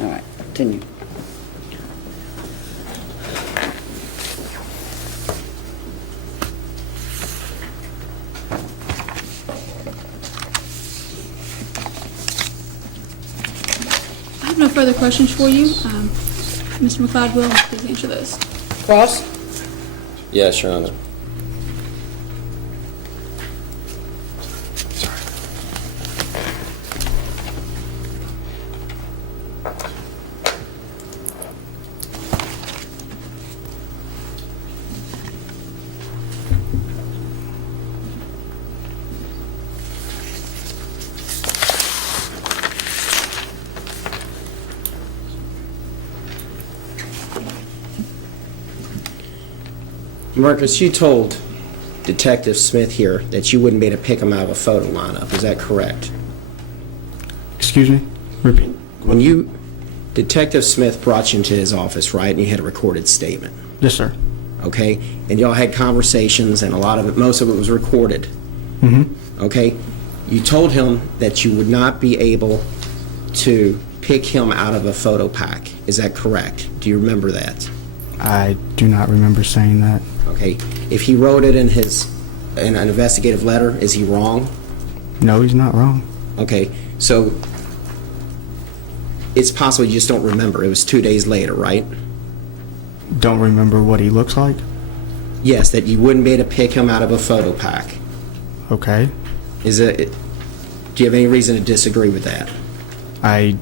All right, continue. I have no further questions for you. Mr. McLeod will please answer those. Cross? Yes, Your Honor. Marcus, you told Detective Smith here that you wouldn't be able to pick him out of a photo lineup. Is that correct? Excuse me? Repeat. When you, Detective Smith brought you into his office, right, and you had a recorded statement, Yes, sir. okay? And y'all had conversations, and a lot of it, most of it was recorded, okay? You told him that you would not be able to pick him out of a photo pack. Is that correct? Do you remember that? I do not remember saying that. Okay. If he wrote it in an investigative letter, is he wrong? No, he's not wrong. Okay. So it's possible you just don't remember. It was 2 days later, right? Don't remember what he looks like? Yes, that you wouldn't be able to pick him out of a photo pack. Okay. Do you have any reason to disagree with that? I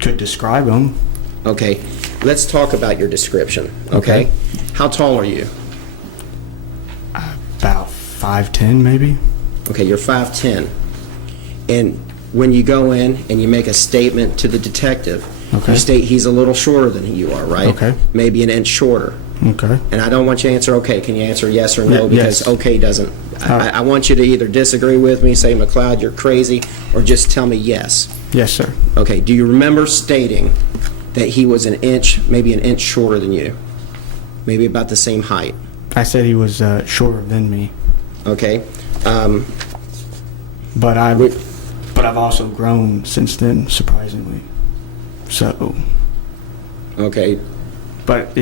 could describe him. Okay. Let's talk about your description, okay? How tall are you? About 5'10", maybe. Okay, you're 5'10". And when you go in and you make a statement to the detective, Okay. you state he's a little shorter than you are, right? Okay. Maybe an inch shorter. Okay. And I don't want you to answer okay. Can you answer yes or no? Yes. Because okay doesn't. I want you to either disagree with me, say, McLeod, you're crazy, or just tell me yes. Yes, sir. Okay, do you remember stating that he was maybe an inch shorter than you? Maybe about the same height? I said he was shorter than me, Okay. but I've also grown since then, surprisingly. So, Okay. but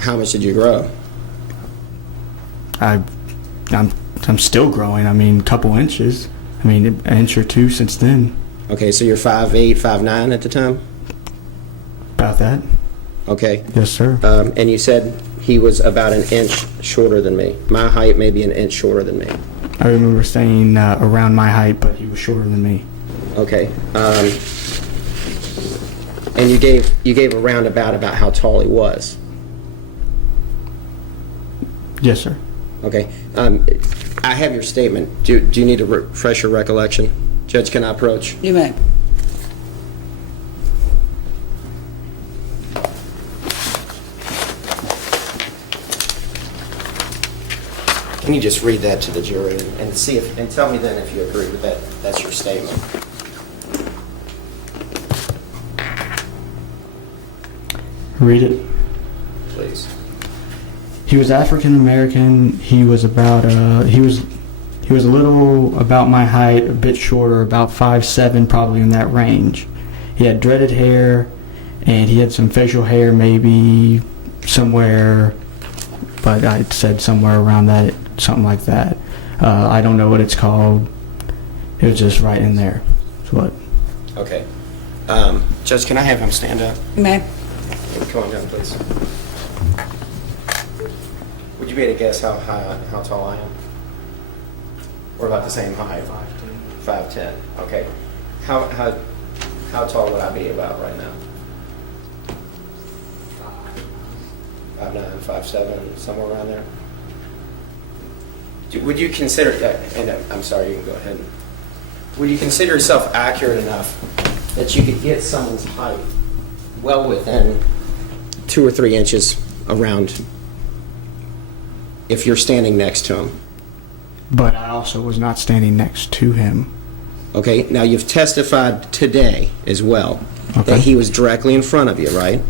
How much did you grow? I'm still growing. I mean, a couple inches. I mean, an inch or two since then. Okay, so you're 5'8", 5'9" at the time? About that. Okay. Yes, sir. And you said he was about an inch shorter than me. My height may be an inch shorter than me. I remember saying around my height, but he was shorter than me. Okay. And you gave a roundabout about how tall he was. Yes, sir. Okay. I have your statement. Do you need to refresh your recollection? Judge, can I approach? You may. Can you just read that to the jury and see and tell me then if you agree with that? That's your statement. Read it. Please. He was African American. He was about he was a little about my height, a bit shorter, about 5'7", probably in that range. He had dreaded hair, and he had some facial hair, maybe somewhere, but I said somewhere around that, something like that. I don't know what it's called. It was just right in there. That's what. Okay. Judge, can I have him stand up? You may. Come on down, please. Would you be able to guess how tall I am? We're about the same height. 5'10". Okay. How tall would I be about right now? 5'9", 5'7", somewhere around there. Would you consider? And I'm sorry, you can go ahead. Would you consider yourself accurate enough that you could get someone's height well within 2 or 3 inches around if you're standing next to him? But I also was not standing next to him. Okay, now you've testified today as well that he was directly in front of you, right?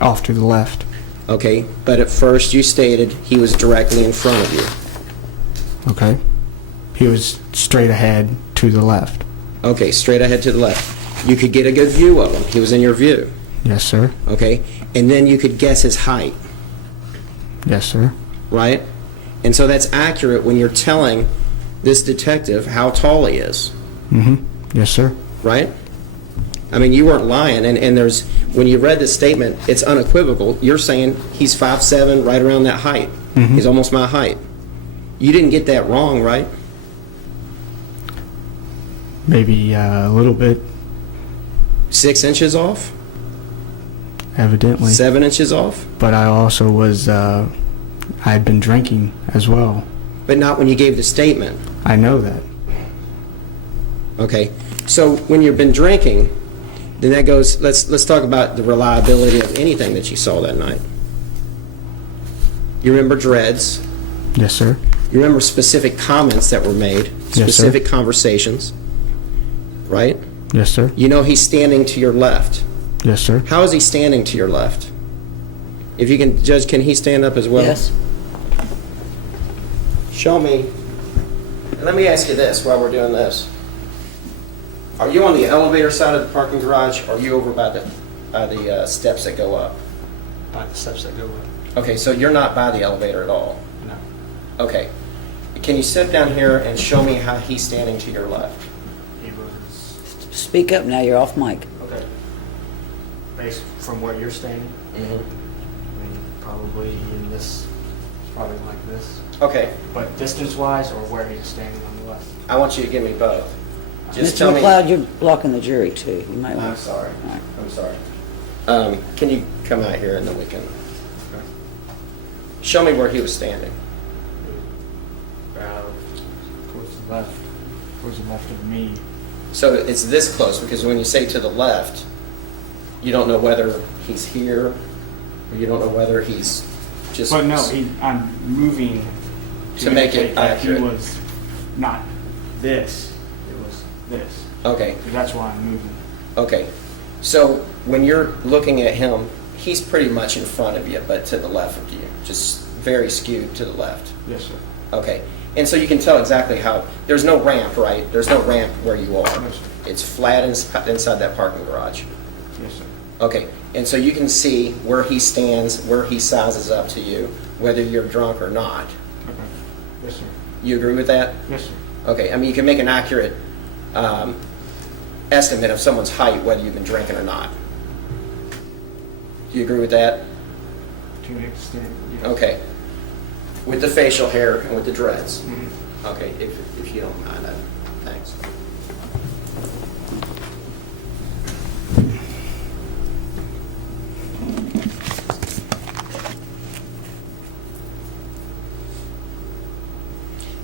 Off to the left. Okay, but at first you stated he was directly in front of you. Okay. He was straight ahead to the left. Okay, straight ahead to the left. You could get a good view of him. He was in your view. Yes, sir. Okay? And then you could guess his height, Yes, sir. right? And so that's accurate when you're telling this detective how tall he is, Yes, sir. right? I mean, you weren't lying, and there's, when you read the statement, it's unequivocal. You're saying he's 5'7", right around that height. He's almost my height. You didn't get that wrong, right? Maybe a little bit, 6 inches off? evidently. 7 inches off? But I also was, I had been drinking as well. But not when you gave the statement. I know that. Okay, so when you've been drinking, then that goes, let's talk about the reliability of anything that you saw that night. You remember dreads. Yes, sir. You remember specific comments that were made, sir. specific conversations, right? Yes, sir. You know he's standing to your left. Yes, sir. How is he standing to your left? If you can judge, can he stand up as well? Yes. Show me. And let me ask you this while we're doing this. Are you on the elevator side of the parking garage, or are you over by the steps that go up? By the steps that go up. Okay, so you're not by the elevator at all? No. Okay. Can you sit down here and show me how he's standing to your left? He was, Speak up now, you're off mic. okay. Based from where you're standing, Mm-hmm. I mean, probably in this, probably like this. Okay, But distance-wise, or where he's standing on the left? I want you to give me both. Just Mr. tell me. McLeod, you're blocking the jury too. You might I'm want. sorry. All right. I'm sorry. Can you come out here and then we can show me where he was standing? Towards the left of me. So it's this close, because when you say to the left, you don't know whether he's here, or you don't know whether he's just. But no, I'm moving To make it indicate that accurate. He was not this, it was this. Okay, So that's why I'm moving. okay. So when you're looking at him, he's pretty much in front of you, but to the left of you, just very skewed to the left. Yes, sir. Okay, and so you can tell exactly how, there's no ramp, right? There's no ramp where you are. No, sir. It's flat inside that parking garage. Yes, sir. Okay, and so you can see where he stands, where he sizes up to you, whether you're drunk or not. Okay. Yes, sir. You agree with that? Yes, sir. Okay, I mean, you can make an accurate estimate of someone's height, whether you've been drinking or not. Do you agree with that? To an extent, yes. Okay. With the facial hair and with the dreads? Mhm. Okay, if you don't mind that. Thanks.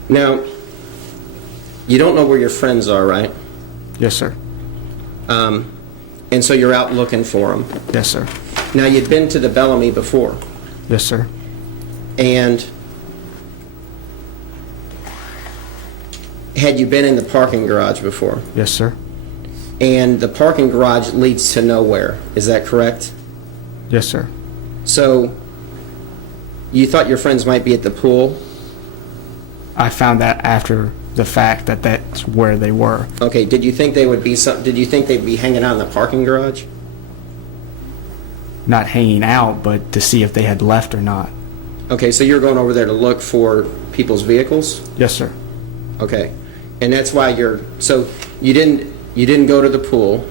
Now, you don't know where your friends are, right? Yes, sir. And so you're out looking for them. Yes, sir. Now, you'd been to the Bellamy before, Yes, sir. and had you been in the parking garage before? Yes, sir. And the parking garage leads to nowhere, is that correct? Yes, sir. So, you thought your friends might be at the pool? I found that after the fact that that's where they were. Okay, did you think they would be did you think they'd be hanging out in the parking garage? Not hanging out, but to see if they had left or not. Okay, so you're going over there to look for people's vehicles? Yes, sir. Okay. And that's why so you didn't go to the pool.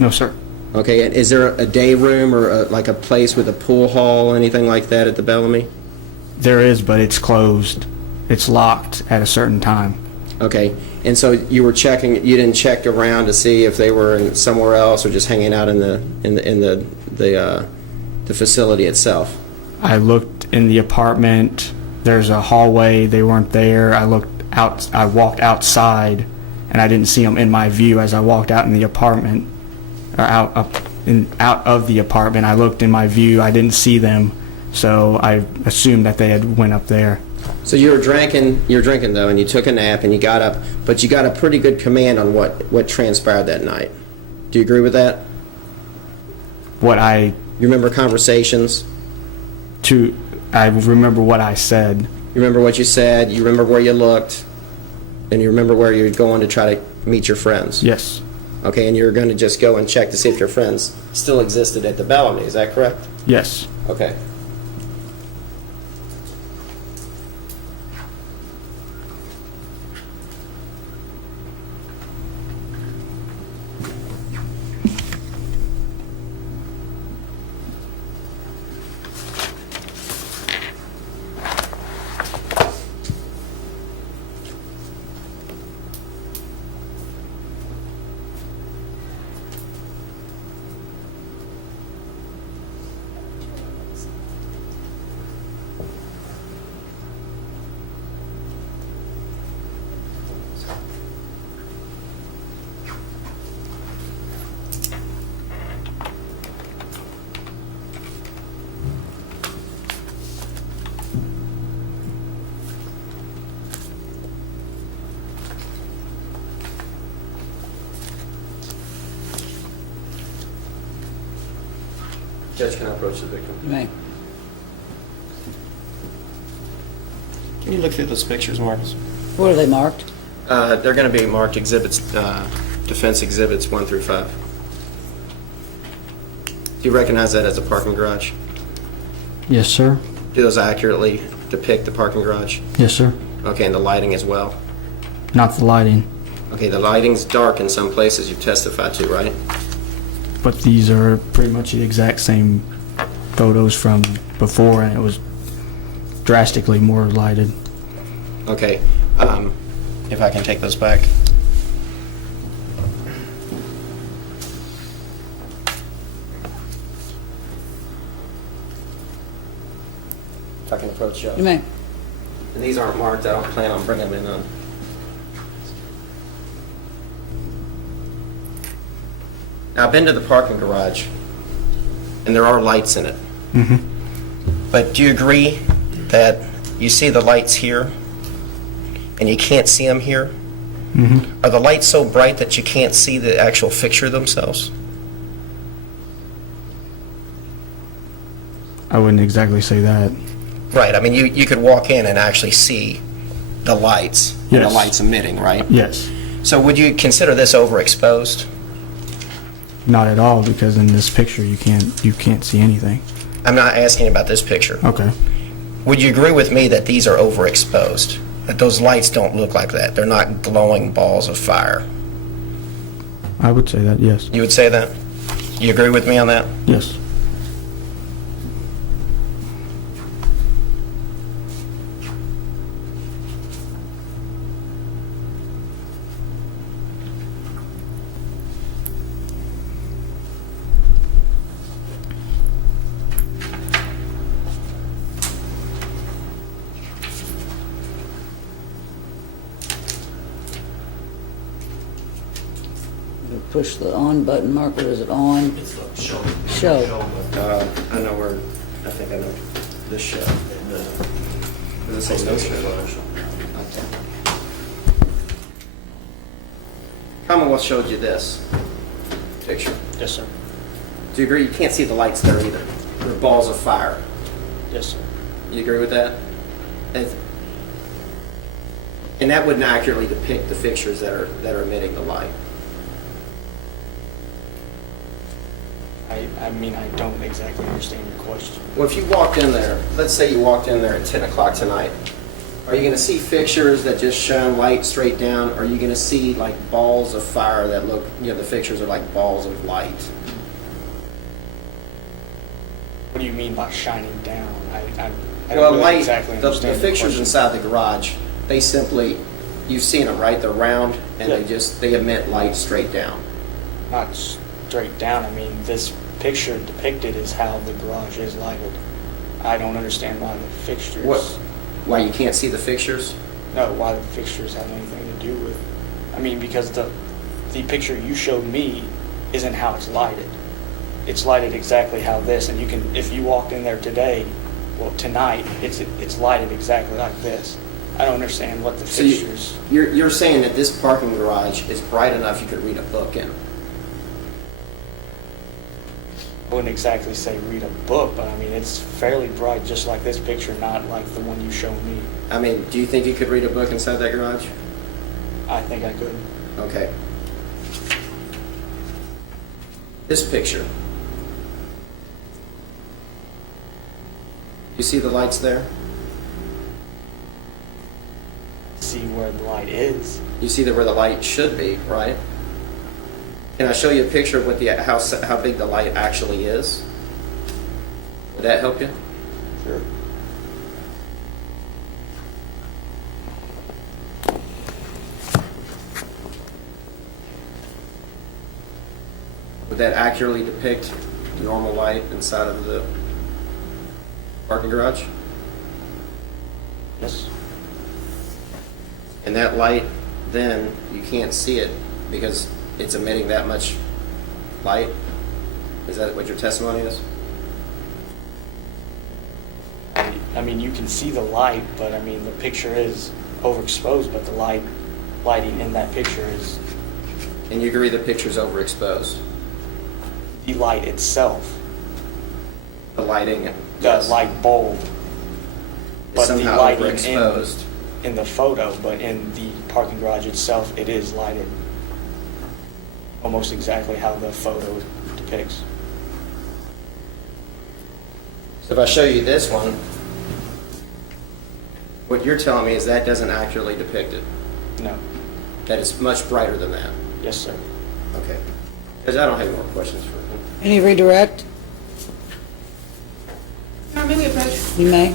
No, sir. Okay, and is there a day room or like a place with a pool hall, anything like that at the Bellamy? There is, but it's closed. It's locked at a certain time. Okay, and so you were checking, you didn't check around to see if they were in somewhere else or just hanging out in the facility itself? I looked in the apartment. There's a hallway. They weren't there. I looked out. I walked outside, and I didn't see them in my view as I walked out in the apartment, or out of the apartment. I looked in my view. I didn't see them, so I assumed that they had went up there. So you were drinking though, and you took a nap and you got up, but you got a pretty good command on what transpired that night. Do you agree with that? You remember conversations? I remember what I said. You remember what you said, you remember where you looked, and you remember where you were going to try to meet your friends? Yes. Okay, and you're going to just go and check to see if your friends still existed at the Bellamy, is that correct? Yes. Okay. Judge, can I approach the victim? You may. Can you look through those pictures, Marcus? What are they marked? They're going to be marked exhibits, defense exhibits 1 through 5. Do you recognize that as a parking garage? Yes, sir. Do those accurately depict the parking garage? Yes, sir. Okay, and the lighting as well? Not the lighting, Okay, the lighting's dark in some places you've testified to, right? but these are pretty much the exact same photos from before, and it was drastically more lighted. Okay, if I can take those back. If I can approach you. You may. And these aren't marked, I don't plan on bringing them in on. Now, I've been to the parking garage, and there are lights in it. Mm-hmm. But do you agree that you see the lights here, and you can't see them here? Mm-hmm. Are the lights so bright that you can't see the actual fixture themselves? I wouldn't exactly say that. Right, I mean, you could walk in and actually see the lights, and the Yes. lights emitting, right? Yes. So would you consider this overexposed? Not at all, because in this picture you can't see anything. I'm not asking about this picture. Okay. Would you agree with me that these are overexposed? That those lights don't look like that? They're not glowing balls of fire? I would say that, yes. You would say that? You agree with me on that? Yes. You push the on button marker. Is it on? It's the show. Show. I know where, I think I know this show. Does it say no show? Commonwealth showed you this picture. Yes, sir. Do you agree you can't see the lights there either? They're balls of fire. Yes, sir. You agree with that? And that wouldn't accurately depict the fixtures that are emitting the light. I mean, I don't exactly understand your question. Well, if you walked in there, let's say you walked in there at 10 o'clock tonight, are you going to see fixtures that just shine light straight down? Or are you going to see like balls of fire that look, the fixtures are like balls of light? What do you mean by shining down? I Well, don't really light, exactly the understand your fixtures question. inside the garage, they simply, you've seen them, right? They're round and Yeah. they emit light straight down. Not straight down. I mean, this picture depicted is how the garage is lighted. I don't understand why the fixtures... Why you can't see the fixtures? No, why the fixtures have anything to do with... I mean, because the picture you showed me isn't how it's lighted. It's lighted exactly how this, and you can, if you walked in there today, well, tonight, it's lighted exactly like this. I don't understand what the So fixtures... you're saying that this parking garage is bright enough you could read a book in? I wouldn't exactly say read a book, but I mean, it's fairly bright, just like this picture, not like the one you showed me. I mean, do you think you could read a book inside that garage? I think I could. Okay. this picture. You see the lights there? See where the light is. You see that where the light should be, right? Can I show you a picture of what the how big the light actually is? Would that help you? Sure. Would that accurately depict the normal light inside of the parking garage? Yes. And that light, then, you can't see it because it's emitting that much light? Is that what your testimony is? I mean, you can see the light, but I mean, the picture is overexposed, but the lighting in that picture is And you agree the picture's overexposed? the light itself, The lighting? the yes, light bulb. is But the somehow lighting overexposed. in the photo, but in the parking garage itself, it is lighted almost exactly how the photo depicts. So if I show you this one, what you're telling me is that doesn't accurately depict it? No. That it's much brighter than that? Yes, sir. Okay. Because I don't have any more questions for him. Any redirect? May we approach? You may.